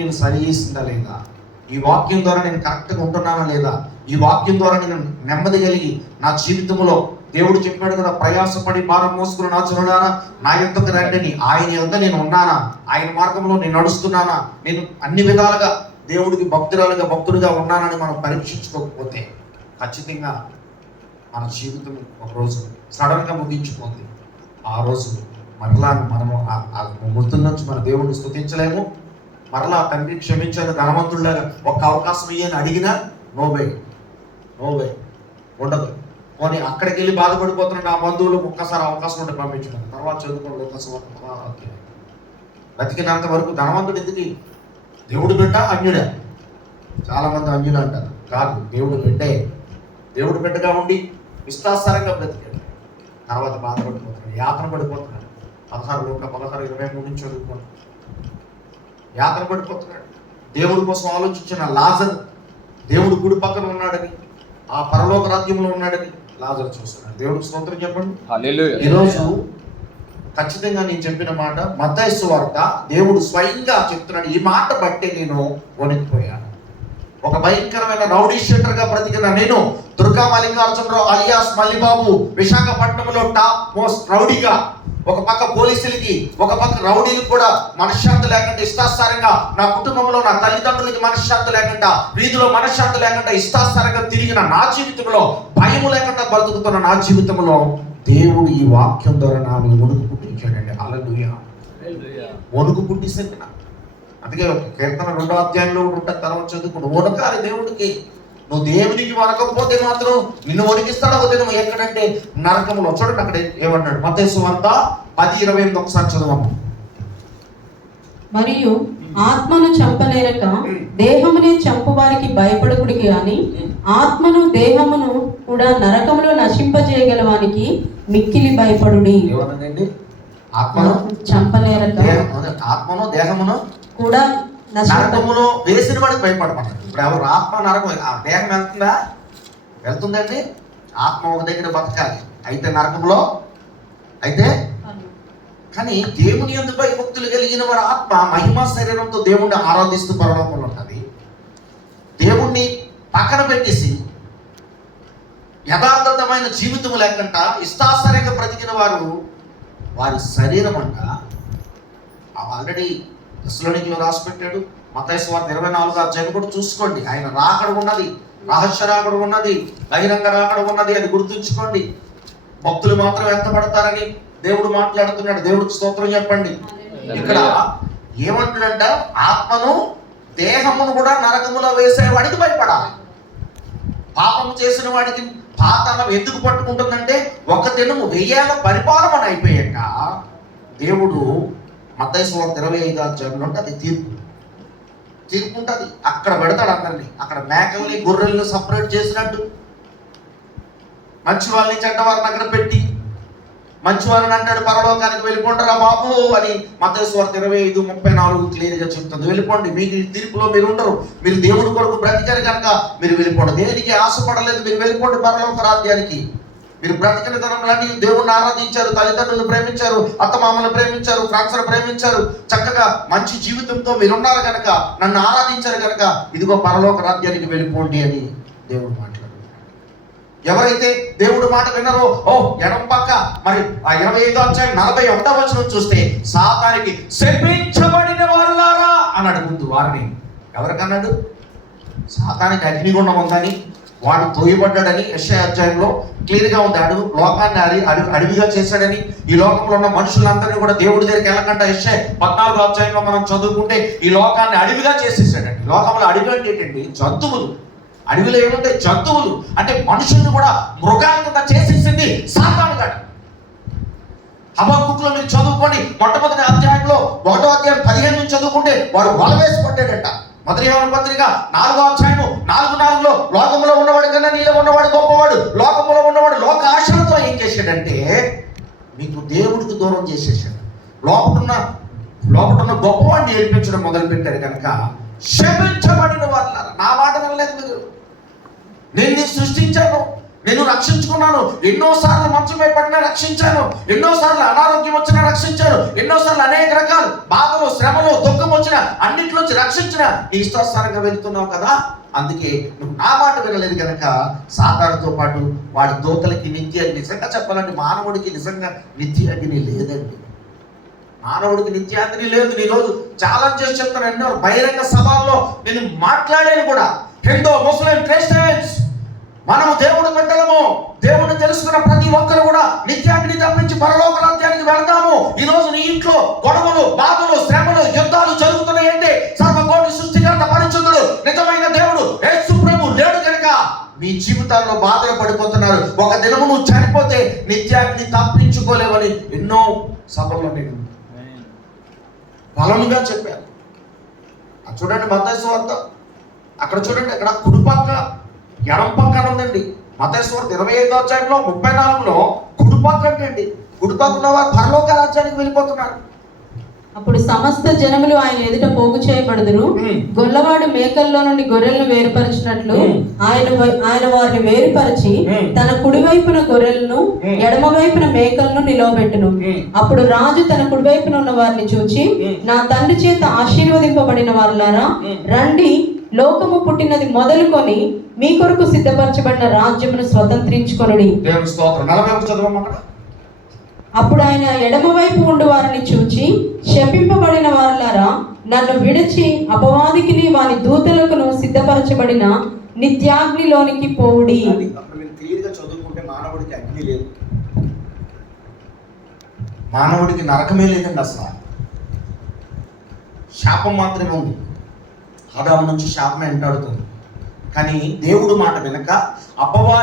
నేను సరి చేసిందా లేదా, ఈ వాక్యం ద్వారా నేను కరెక్ట్గా ఉంటున్నానా లేదా, ఈ వాక్యం ద్వారా నేను నెమ్మది కలిగి నా జీవితంలో దేవుడు చెప్పాడు కదా, ప్రయాసపడి భారం మోసుకుని నా జనులారా నా యొద్దకు రండి, ఆయన యొద్ద నేను ఉన్నానా, ఆయన మార్గంలో నేను నడుస్తున్నానా, నేను అన్ని విధాలుగా దేవుడికి భక్తుడిగా ఉన్నానని మనం పరీక్షించుకోకపోతే ఖచ్చితంగా మన జీవితం ఒకరోజు సడన్గా ముగించిపోతుంది. ఆ రోజు మరలా మనము ఆ మృతుల నుంచి మన దేవుడిని స్తుతించలేము. మరలా తండ్రి క్షమించాను ధనవంతుడిలాగా ఒక్క అవకాశం ఇయ్యని అడిగినా నోవే ఉండదు. పోనీ అక్కడికి వెళ్ళి బాధపడిపోతున్నాడు ఆ బంధువులు, ఒక్కసారి అవకాశం ఉంటే పంపించడం, తర్వాత చదువుకోండి. బతికినంత వరకు ధనవంతుడు ఎందుకు? దేవుడు బిడ్డ అన్యుడా? చాలా మంది అన్యుడు అంటారు. కాదు, దేవుడు బిడ్డే. దేవుడు బిడ్డగా ఉండి విశ్వాసారంగా బ్రతికాడు, తర్వాత బాధపడిపోతున్నాడు, యాతన పడిపోతున్నాడు. 16:23 నుంచి చదువుకోండి. యాతన పడిపోతున్నాడు. దేవుడి కోసం ఆలోచించిన లాజరు దేవుడు గుడి పక్కన ఉన్నాడని, ఆ పరలోక రాజ్యంలో ఉన్నాడని లాజరు చూస్తున్నాడు. దేవుడికి స్తోత్రం చెప్పండి. హల్లెలూయా. ఈరోజు ఖచ్చితంగా నేను చెప్పిన మాట మత్తయి సువార్త దేవుడు స్వయంగా చెప్తున్నాడు. ఈ మాట బట్టి నేను వణికిపోయాను. ఒక భయంకరమైన రౌడీ షీటర్ గా బ్రతికిన నేను, దుర్గా మల్లికార్జునరావు అలియాస్ మల్లిబాబు, విశాఖపట్నంలో టాప్ మోస్ట్ రౌడీగా, ఒక పక్క పోలీసులకి ఒక పక్క రౌడీలకు కూడా మనశ్శాంతి లేకుండా ఇష్టాసారంగా, నా కుటుంబంలో నా తల్లిదండ్రులకి మనశ్శాంతి లేకుండా, వీధిలో మనశ్శాంతి లేకుండా ఇష్టాసారంగా తిరిగిన నా జీవితంలో, భయం లేకుండా బ్రతుకుతున్న నా జీవితంలో దేవుడు ఈ వాక్యం ద్వారా నాకు వణుకు పుట్టించాడండి. హల్లెలూయా. వణుకు పుట్టించండి నాకు. అందుకే కీర్తన 2వ అధ్యాయంలో ఉంటుంది, తర్వాత చదువుకుని వణకాలి దేవుడికి. నువ్వు దేవునికి వణకపోతే మాత్రం నిన్ను వణికిస్తాడు. అవుతుంది ఎక్కడంటే నరకంలో. చూడండి అక్కడ ఏమన్నాడు, మత్తయి సువార్త 10:28 ఒకసారి చదవము. మరియు ఆత్మను చంపలేరక దేహమునే చంపు వారికి భయపడకుడికి గాని ఆత్మను దేహమును కూడా నరకములో నశింపజేయగలవానికి మిక్కిలి భయపడుడి. ఏమన్నాడండి? ఆత్మను చంపలేరక ఆత్మను దేహమును కూడా నరకములో వేసిన వాడికి భయపడమన్నాడు. ఇప్పుడు ఎవరు ఆత్మ నరకం, ఆ దేహం వెళ్తుందండి. ఆత్మ ఒక దగ్గర బతకాలి, అయితే నరకంలో అయితే. కానీ దేవుని యందు భయభక్తులు కలిగిన వారి ఆత్మ మహిమా శరీరంతో దేవుణ్ణి ఆరాధిస్తూ పరలోకంలో ఉంటుంది. దేవుణ్ణి పక్కన పెట్టేసి యథార్థమైన జీవితం లేకుండా ఇష్టాసరంగా బ్రతికిన వారి శరీరం అంట ఆల్రెడీ తెస్సలోనికీలో రాసి పెట్టాడు. మత్తయి సువార్త 24వ అధ్యాయం కూడా చూసుకోండి. ఆయన రాకడ ఉన్నది, రహస్య రాకడ ఉన్నది, బహిరంగ రాకడ ఉన్నది, అది గుర్తుంచుకోండి. భక్తులు మాత్రం ఎంత పడతారని దేవుడు మాట్లాడుతున్నాడు. దేవుడికి స్తోత్రం చెప్పండి. ఇక్కడ ఏమంటున్నాడంట, ఆత్మను దేహమును కూడా నరకములో వేసేవాడికి భయపడాలి. పాపం చేసిన వాడికి పాతాళం ఎందుకు పట్టుకుంటుందంటే, ఒక దినము 1000 పరిపాలన అయిపోయాక దేవుడు మత్తయి సువార్త 25వ అధ్యాయంలో అది తీర్పు ఉంటుంది. అక్కడ పెడతాడు అందరినీ. అక్కడ మేకల్ని గొర్రెల్ని సపరేట్ చేసినట్టు మంచి వాళ్ళని చెడ్డ వారిని అక్కడ పెట్టి, మంచి వారిని అంటాడు పరలోకానికి వెళ్ళిపోండిరా బాబు అని మత్తయి సువార్త 25:34 క్లియర్గా చెప్తుంది. వెళ్ళిపోండి, మీకు తీర్పులో మీరు ఉండరు, మీరు దేవుడి కొరకు బ్రతికారు కనుక మీరు వెళ్ళిపోండి. దేనికి ఆశపడలేదు, మీరు వెళ్ళిపోండి పరలోక రాజ్యానికి. మీరు బ్రతికిన తరంలోని దేవుణ్ణి ఆరాధించారు, తల్లిదండ్రులను ప్రేమించారు, అత్తమామలను ప్రేమించారు, ఫ్రెండ్స్ను ప్రేమించారు, చక్కగా మంచి జీవితంతో మీరున్నారు కనుక, నన్ను ఆరాధించారు కనుక ఇదిగో పరలోక రాజ్యానికి వెళ్ళిపోండి అని దేవుడు మాట్లాడు. ఎవరైతే దేవుడు మాట వినరో, ఎడం పక్క మరి ఆ 25వ అధ్యాయం 41వ వచనం చూస్తే, సాతానికి శపించబడిన వారులారా అన్నాడు ముందు వారిని. ఎవరికన్నాడు? సాతానికి అగ్నిగుండం ఉందని, వాడు తోయబడ్డాడని యెషయా అధ్యాయంలో క్లియర్గా ఉంది. లోకాన్ని అడవిగా చేశాడని, ఈ లోకంలో ఉన్న మనుషులందరినీ కూడా దేవుడి దగ్గరికి వెళ్ళకుండా యెషయా 14వ అధ్యాయంలో మనం చదువుకుంటే ఈ లోకాన్ని అడవిగా చేసేసాడండి. లోకంలో అడవి అంటే ఏంటండి? జంతువులు. అడవిలో ఏముంటాయి? జంతువులు. అంటే మనుషుల్ని కూడా మృగాల కింద చేసేసింది సాతాను గాడు. హబక్కూకులో మీరు చదువుకోండి, మొట్టమొదటి అధ్యాయంలో 1వ అధ్యాయం 15 నుంచి చదువుకుంటే వాడు వల వేసి పడ్డాడట. మొదటి యోహాను పత్రిక 4వ అధ్యాయము 4:4లో లోకంలో ఉన్నవాడు కన్నా నీలో ఉన్నవాడు గొప్పవాడు. లోకంలో ఉన్నవాడు లోక ఆశలతో ఏం చేశాడంటే మీకు దేవుడికి దూరం చేసేసాడు. లోపటున్న గొప్పవాడిని ఏర్పించడం మొదలు పెట్టాడు కనుక శపించబడిన వాళ్ళ నా మాట వినలేదు మీరు. నేను సృష్టించాను, నేను రక్షించుకున్నాను. ఎన్నోసార్లు మంచమే పడినా రక్షించాను, ఎన్నోసార్లు అనారోగ్యం వచ్చినా రక్షించాను, ఎన్నోసార్లు అనేక రకాల బాధలు, శ్రమలు, దుఃఖం వచ్చినా అన్నిట్లోంచి రక్షించిన నీ ఇష్టానుసారంగా వెళ్తున్నావు కదా. అందుకే నువ్వు నా మాట వినలేదు కనుక సాతానుతో పాటు వాడి దూతలకి నిజంగా చెప్పాలంటే మానవుడికి నిజంగా నిత్య అగ్ని లేదండి. మానవుడికి నిత్యాగ్ని లేదు. ఈ రోజు ఛాలెంజ్ చేసి చెప్తాను. ఎన్నో బహిరంగ సభల్లో నేను మాట్లాడాను కూడా. హిందూ, ముస్లిం, క్రిస్టియన్స్ మనము దేవుడు బిడ్డలము. దేవుడిని తెలుసుకున్న ప్రతి ఒక్కరు కూడా నిత్యాగ్ని తప్పించి పరలోక రాజ్యానికి వెళ్తాము. ఈ రోజు నీ ఇంట్లో గొడవలు, బాధలు, శ్రమలు, యుద్ధాలు జరుగుతున్నాయంటే సర్వకోటి సృష్టికర్త పరిశుద్ధుడు నిజమైన దేవుడు యేసు ప్రభు లేడు కనుక మీ జీవితాల్లో బాధలు పడిపోతున్నారు. ఒక దినము నువ్వు చనిపోతే నిత్యాగ్ని తప్పించుకోలేవని ఎన్నో సభల్లో నేను బలంగా చెప్పాను. చూడండి మత్తయి సువార్త, అక్కడ చూడండి, అక్కడ కుడిపక్క ఎడం పక్కన ఉందండి. మత్తయి సువార్త 25వ అధ్యాయంలో 34లో కుడిపక్క అండి. కుడిపక్కన వారు పరలోక రాజ్యానికి వెళ్ళిపోతున్నారు. అప్పుడు సమస్త జనములు ఆయన ఎదుట పోగు చేయబడుదురు. గొల్లవాడు మేకల్లో నుండి గొర్రెలను వేరుపరిచినట్లు ఆయన వారిని వేరుపరిచి తన కుడివైపున గొర్రెలను ఎడమ వైపున మేకలను నిలవబెట్టును. అప్పుడు రాజు తన కుడివైపున ఉన్న వారిని చూచి, నా తండ్రి చేత ఆశీర్వదింపబడిన వారులారా, రండి, లోకము పుట్టినది మొదలుకొని మీ కొరకు సిద్ధపరచబడిన రాజ్యమును స్వతంత్రించుకొనుడి. దేవుని స్తోత్రం. 40 చదవమంటారా? అప్పుడు ఆయన ఎడమ వైపు ఉండు వారిని చూచి, శపింపబడిన వారులారా, నన్ను విడిచి అపవాదికిని వాని దూతలకును సిద్ధపరచబడిన నిత్యాగ్నిలోనికి పోవుడి. అప్పుడు మీరు క్లియర్గా చదువుకుంటే మానవుడికి అగ్ని లేదు, మానవుడికి నరకమే లేదండి. అసలు శాపం మాత్రమే ఉంది. ఆదాము నుంచి శాపమే వెంటాడుతుంది. కానీ దేవుడు మాట వెనక అపవాది